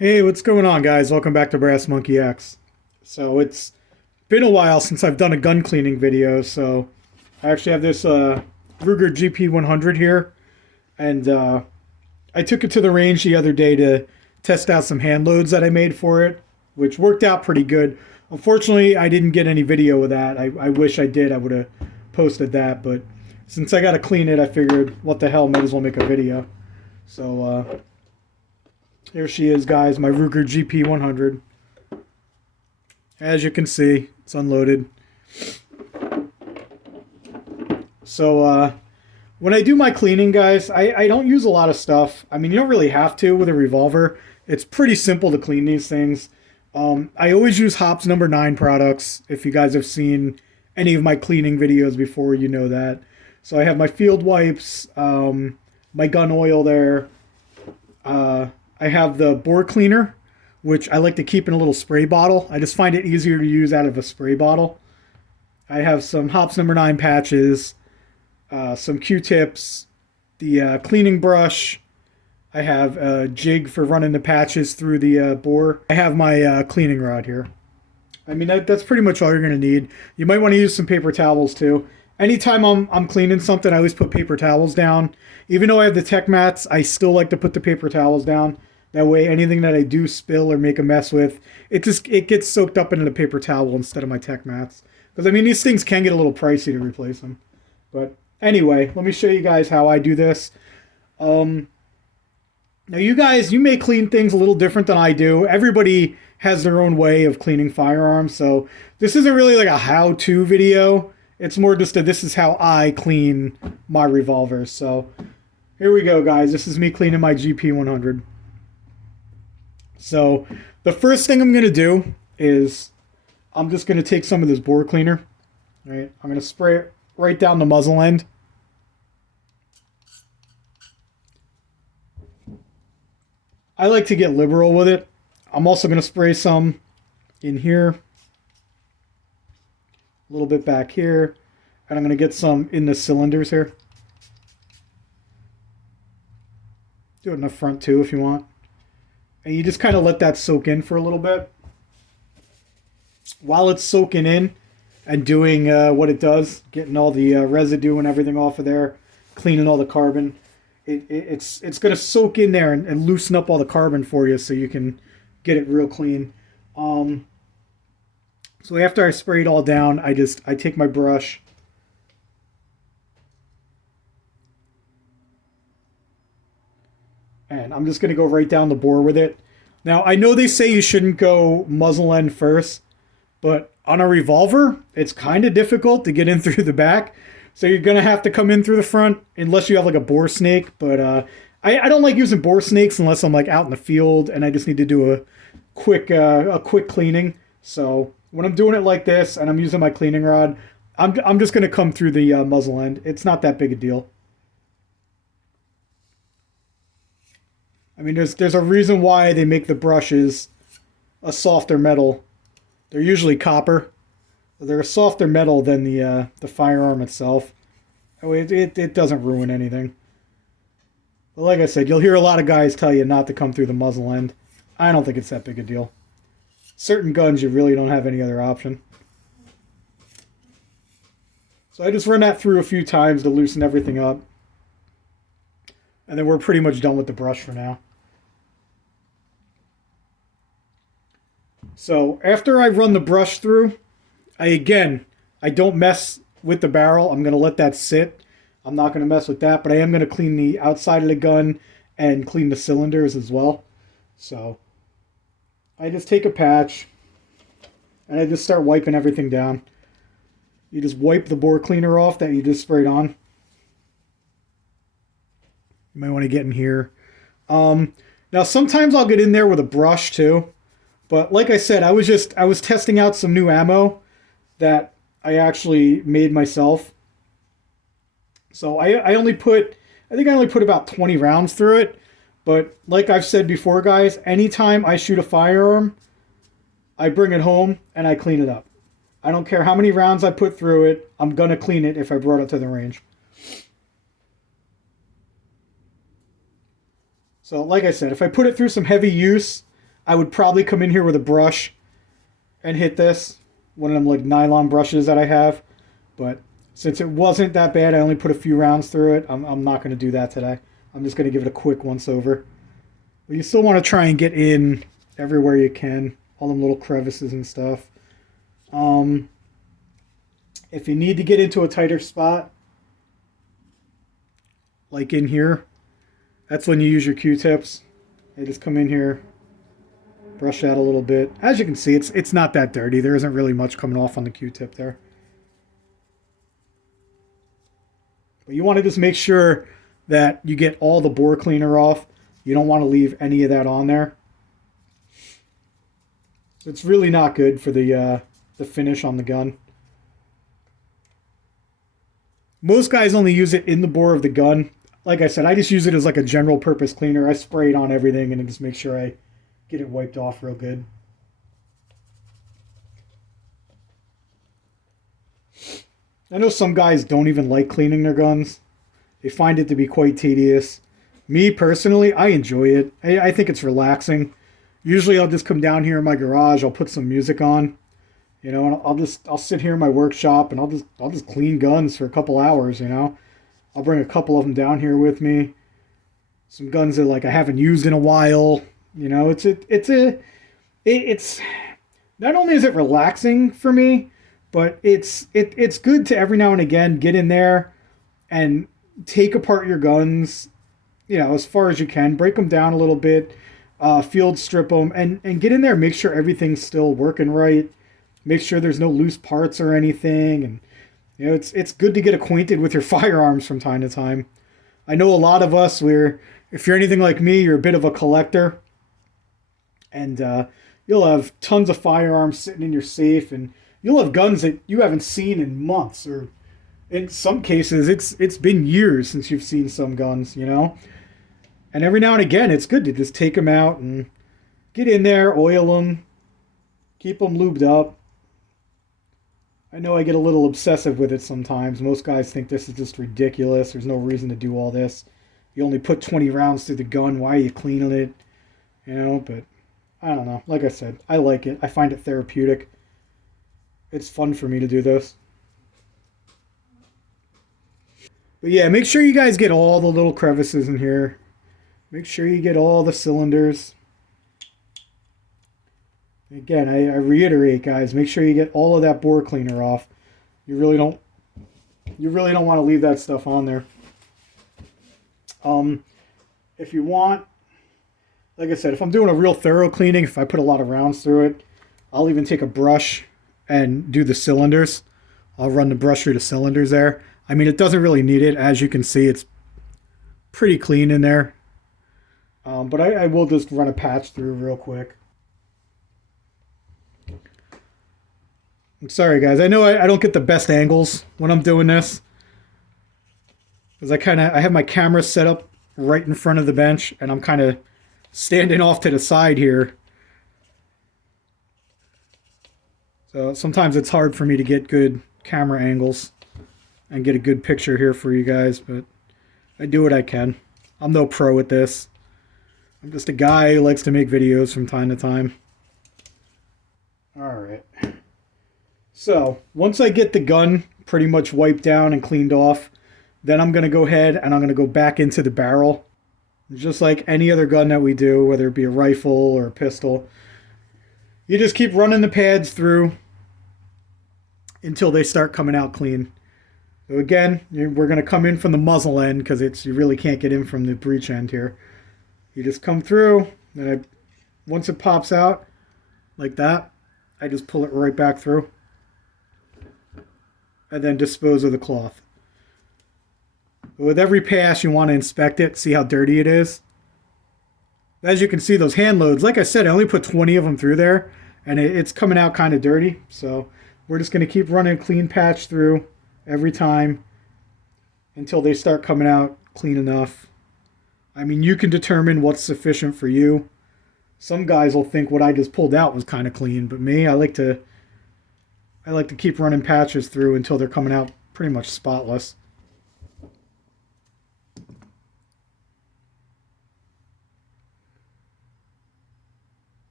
Hey, what's going on, guys? Welcome back to Brass Monkey X. So it's been a while since I've done a gun cleaning video, so I actually have this Ruger GP100 here, and I took it to the range the other day to test out some hand loads that I made for it, which worked out pretty good. Unfortunately, I didn't get any video of that. I wish I did. I would have posted that, but since I got to clean it, I figured, what the hell, might as well make a video. So, here she is, guys, my Ruger GP100. As you can see, it's unloaded. So, when I do my cleaning, guys, I don't use a lot of stuff. I mean, you don't really have to with a revolver. It's pretty simple to clean these things. I always use Hops number 9 products. If you guys have seen any of my cleaning videos before, you know that. So I have my field wipes, my gun oil there. I have the bore cleaner, which I like to keep in a little spray bottle. I just find it easier to use out of a spray bottle. I have some Hops number 9 patches, some Q-tips, the cleaning brush. I have a jig for running the patches through the bore. I have my cleaning rod here. I mean, that's pretty much all you're going to need. You might want to use some paper towels too. Anytime I'm cleaning something, I always put paper towels down. Even though I have the tech mats, I still like to put the paper towels down. That way, anything that I do spill or make a mess with, it gets soaked up into the paper towel instead of my tech mats. Because, I mean, these things can get a little pricey to replace them. But anyway, let me show you guys how I do this. Now, you guys, you may clean things a little different than I do. Everybody has their own way of cleaning firearms. So this isn't really like a how-to video. It's more just a this is how I clean my revolvers. So here we go, guys. This is me cleaning my GP100. So the first thing I'm going to do is I'm just going to take some of this bore cleaner. Right? I'm going to spray it right down the muzzle end. I like to get liberal with it. I'm also going to spray some in here. A little bit back here. And I'm going to get some in the cylinders here. Do it in the front too if you want. And you just kind of let that soak in for a little bit. While it's soaking in and doing what it does, getting all the residue and everything off of there, cleaning all the carbon, it's going to soak in there and loosen up all the carbon for you so you can get it real clean. So after I spray it all down, I take my brush. And I'm just going to go right down the bore with it. Now, I know they say you shouldn't go muzzle end first, but on a revolver, it's kind of difficult to get in through the back. So you're going to have to come in through the front, unless you have like a bore snake. But I don't like using bore snakes unless I'm like out in the field and I just need to do a quick cleaning. So when I'm doing it like this and I'm using my cleaning rod, I'm just going to come through the muzzle end. It's not that big a deal. I mean, there's a reason why they make the brushes a softer metal. They're usually copper. They're a softer metal than the firearm itself. It doesn't ruin anything. But like I said, you'll hear a lot of guys tell you not to come through the muzzle end. I don't think it's that big a deal. Certain guns, you really don't have any other option. So I just run that through a few times to loosen everything up. And then we're pretty much done with the brush for now. So after I run the brush through, I don't mess with the barrel. I'm going to let that sit. I'm not going to mess with that, but I am going to clean the outside of the gun and clean the cylinders as well. So I just take a patch and I just start wiping everything down. You just wipe the bore cleaner off that you just sprayed on. You might want to get in here. Now sometimes I'll get in there with a brush too. But like I said, I was testing out some new ammo that I actually made myself. So I only put about 20 rounds through it. But like I've said before, guys, anytime I shoot a firearm, I bring it home and I clean it up. I don't care how many rounds I put through it. I'm going to clean it if I brought it to the range. So like I said, if I put it through some heavy use, I would probably come in here with a brush and hit this, one of them like nylon brushes that I have. But since it wasn't that bad, I only put a few rounds through it. I'm not going to do that today. I'm just going to give it a quick once over. But you still want to try and get in everywhere you can, all them little crevices and stuff. If you need to get into a tighter spot, like in here, that's when you use your Q-tips. They just come in here, brush that a little bit. As you can see, it's not that dirty. There isn't really much coming off on the Q-tip there. But you want to just make sure that you get all the bore cleaner off. You don't want to leave any of that on there. It's really not good for the finish on the gun. Most guys only use it in the bore of the gun. Like I said, I just use it as like a general purpose cleaner. I spray it on everything and just make sure I get it wiped off real good. I know some guys don't even like cleaning their guns. They find it to be quite tedious. Me personally, I enjoy it. I think it's relaxing. Usually I'll just come down here in my garage, I'll put some music on, you know, and I'll sit here in my workshop and I'll just clean guns for a couple hours, you know. I'll bring a couple of them down here with me. Some guns that like I haven't used in a while, you know. It's not only is it relaxing for me, but it's good to every now and again get in there and take apart your guns, you know, as far as you can, break them down a little bit, field strip them, and get in there, make sure everything's still working right, make sure there's no loose parts or anything, and you know, it's good to get acquainted with your firearms from time to time. I know a lot of us, if you're anything like me, you're a bit of a collector, and you'll have tons of firearms sitting in your safe, and you'll have guns that you haven't seen in months, or in some cases, it's been years since you've seen some guns, you know? And every now and again, it's good to just take them out and get in there, oil them, keep them lubed up. I know I get a little obsessive with it sometimes. Most guys think this is just ridiculous. There's no reason to do all this. You only put 20 rounds through the gun. Why are you cleaning it? You know, but I don't know. Like I said, I like it. I find it therapeutic. It's fun for me to do this. But yeah, make sure you guys get all the little crevices in here. Make sure you get all the cylinders. Again, I reiterate, guys, make sure you get all of that bore cleaner off. You really don't want to leave that stuff on there. If you want, like I said, if I'm doing a real thorough cleaning, if I put a lot of rounds through it, I'll even take a brush and do the cylinders. I'll run the brush through the cylinders there. I mean, it doesn't really need it. As you can see, it's pretty clean in there. But I will just run a patch through real quick. I'm sorry, guys. I know I don't get the best angles when I'm doing this, because I have my camera set up right in front of the bench, and I'm kind of standing off to the side here. So sometimes it's hard for me to get good camera angles and get a good picture here for you guys, but I do what I can. I'm no pro at this. I'm just a guy who likes to make videos from time to time. Alright. So, once I get the gun pretty much wiped down and cleaned off, then I'm going to go ahead and I'm going to go back into the barrel. Just like any other gun that we do, whether it be a rifle or a pistol. You just keep running the pads through until they start coming out clean. So again, we're going to come in from the muzzle end because you really can't get in from the breech end here. You just come through, and once it pops out like that, I just pull it right back through and then dispose of the cloth. With every pass, you want to inspect it, see how dirty it is. As you can see, those hand loads, like I said, I only put 20 of them through there, and it's coming out kind of dirty. So we're just going to keep running a clean patch through every time until they start coming out clean enough. I mean, you can determine what's sufficient for you. Some guys will think what I just pulled out was kind of clean, but me, I like to keep running patches through until they're coming out pretty much spotless.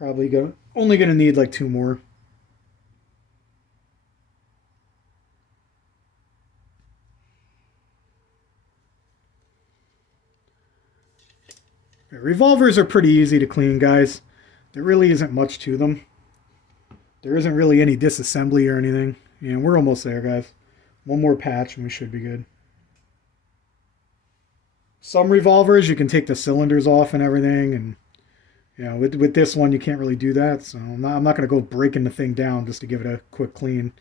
only gonna need like 2 more. Revolvers are pretty easy to clean, guys. There really isn't much to them. There isn't really any disassembly or anything. Yeah, we're almost there, guys. One more patch and we should be good. Some revolvers, you can take the cylinders off and everything, and with this one, you can't really do that. So I'm not going to go breaking the thing down just to give it a quick clean.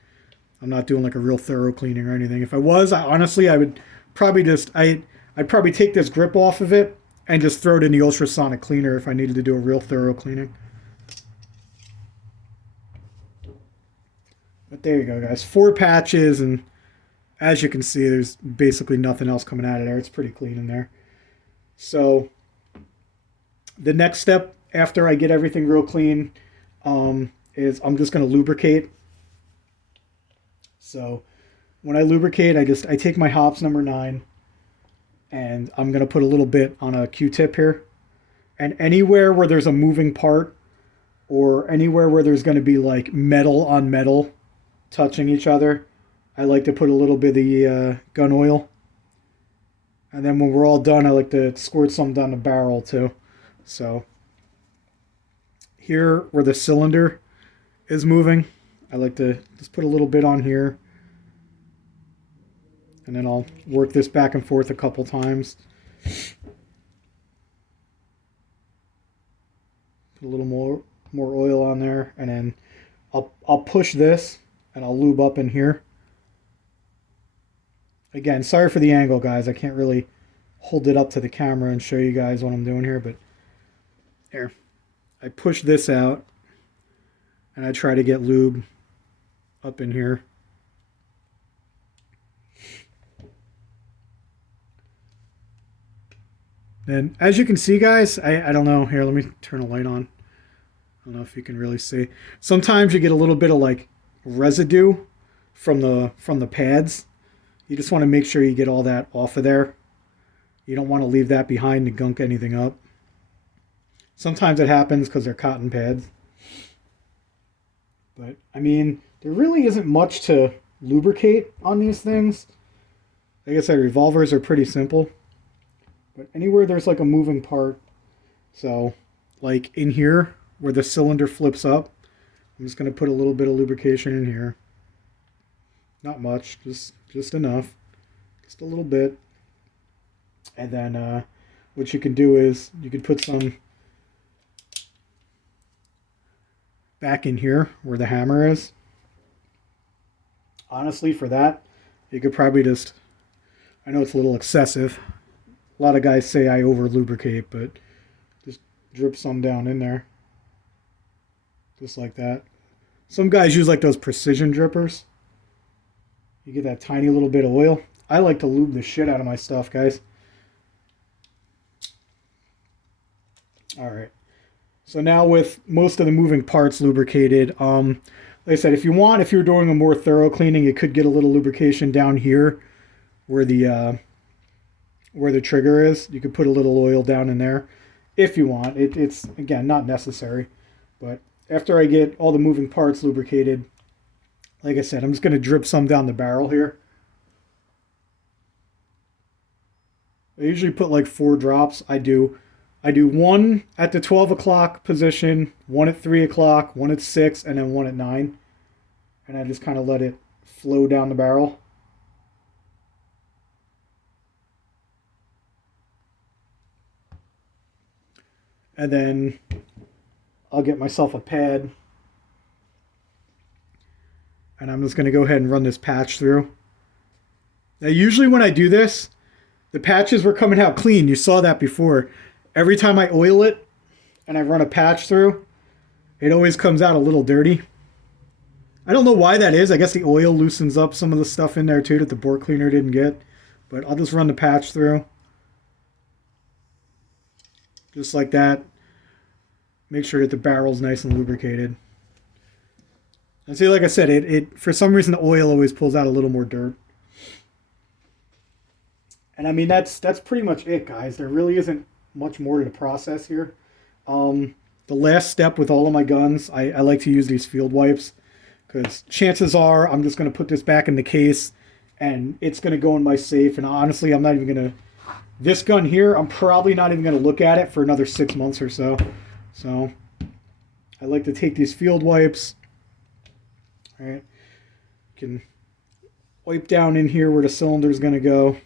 I'm not doing like a real thorough cleaning or anything. If I was, honestly, I would probably I'd probably take this grip off of it and just throw it in the ultrasonic cleaner if I needed to do a real thorough cleaning. But there you go, guys. 4 patches, and as you can see, there's basically nothing else coming out of there. It's pretty clean in there. So the next step after I get everything real clean is I'm just going to lubricate. So when I lubricate, I take my hops number 9, and I'm going to put a little bit on a Q-tip here. And anywhere where there's a moving part, or anywhere where there's going to be like metal on metal touching each other, I like to put a little bit of the gun oil. And then when we're all done, I like to squirt some down the barrel too. So here where the cylinder is moving, I like to just put a little bit on here. And then I'll work this back and forth a couple times. Put a little more oil on there, and then I'll push this and I'll lube up in here. Again, sorry for the angle, guys. I can't really hold it up to the camera and show you guys what I'm doing here, but here. I push this out and I try to get lube up in here. And as you can see, guys, I don't know. Here, let me turn a light on. I don't know if you can really see. Sometimes you get a little bit of like residue from the pads. You just want to make sure you get all that off of there. You don't want to leave that behind to gunk anything up. Sometimes it happens because they're cotton pads. But, I mean, there really isn't much to lubricate on these things. Like I said, revolvers are pretty simple. But anywhere there's like a moving part, so like in here where the cylinder flips up, I'm just going to put a little bit of lubrication in here. Not much, just enough. Just a little bit. And then what you can do is you can put some back in here where the hammer is. Honestly, for that, you could probably just, I know it's a little excessive. A lot of guys say I over lubricate, but just drip some down in there. Just like that. Some guys use like those precision drippers. You get that tiny little bit of oil. I like to lube the shit out of my stuff, guys. Alright. So now with most of the moving parts lubricated, like I said, if you're doing a more thorough cleaning, you could get a little lubrication down here where the trigger is. You could put a little oil down in there if you want. It's, again, not necessary. But after I get all the moving parts lubricated, like I said, I'm just going to drip some down the barrel here. I usually put like 4 drops. I do one at the 12 o'clock position, one at 3 o'clock, one at 6, and then one at 9. And I just kind of let it flow down the barrel. And then I'll get myself a pad. And I'm just going to go ahead and run this patch through. Now, usually when I do this, the patches were coming out clean. You saw that before. Every time I oil it and I run a patch through, it always comes out a little dirty. I don't know why that is. I guess the oil loosens up some of the stuff in there too that the board cleaner didn't get. But I'll just run the patch through. Just like that. Make sure that the barrel's nice and lubricated. And see, like I said, it for some reason the oil always pulls out a little more dirt. And I mean, that's pretty much it, guys. There really isn't much more to the process here. the last step with all of my guns, I like to use these field wipes, because chances are I'm just going to put this back in the case and it's going to go in my safe. And honestly, I'm not even going to, this gun here, I'm probably not even going to look at it for another 6 months or so. So I like to take these field wipes. All right, you can wipe down in here where the cylinder is going to go.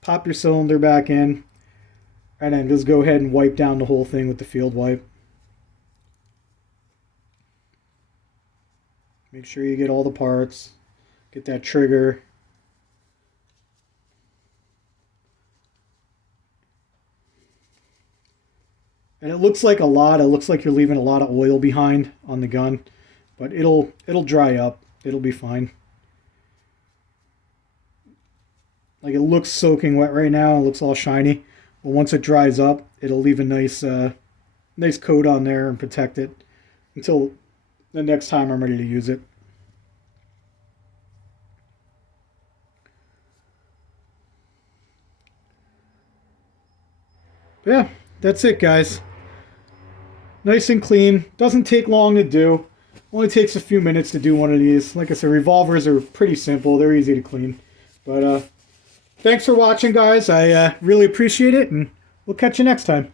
Pop your cylinder back in, and then just go ahead and wipe down the whole thing with the field wipe. Make sure you get all the parts. Get that trigger. And it looks like a lot. It looks like you're leaving a lot of oil behind on the gun, but it'll dry up. It'll be fine. Like, it looks soaking wet right now. It looks all shiny. But once it dries up, it'll leave a nice nice coat on there and protect it until the next time I'm ready to use it. But yeah, that's it, guys. Nice and clean. Doesn't take long to do. Only takes a few minutes to do one of these. Like I said, revolvers are pretty simple. They're easy to clean. But thanks for watching, guys. I really appreciate it, and we'll catch you next time.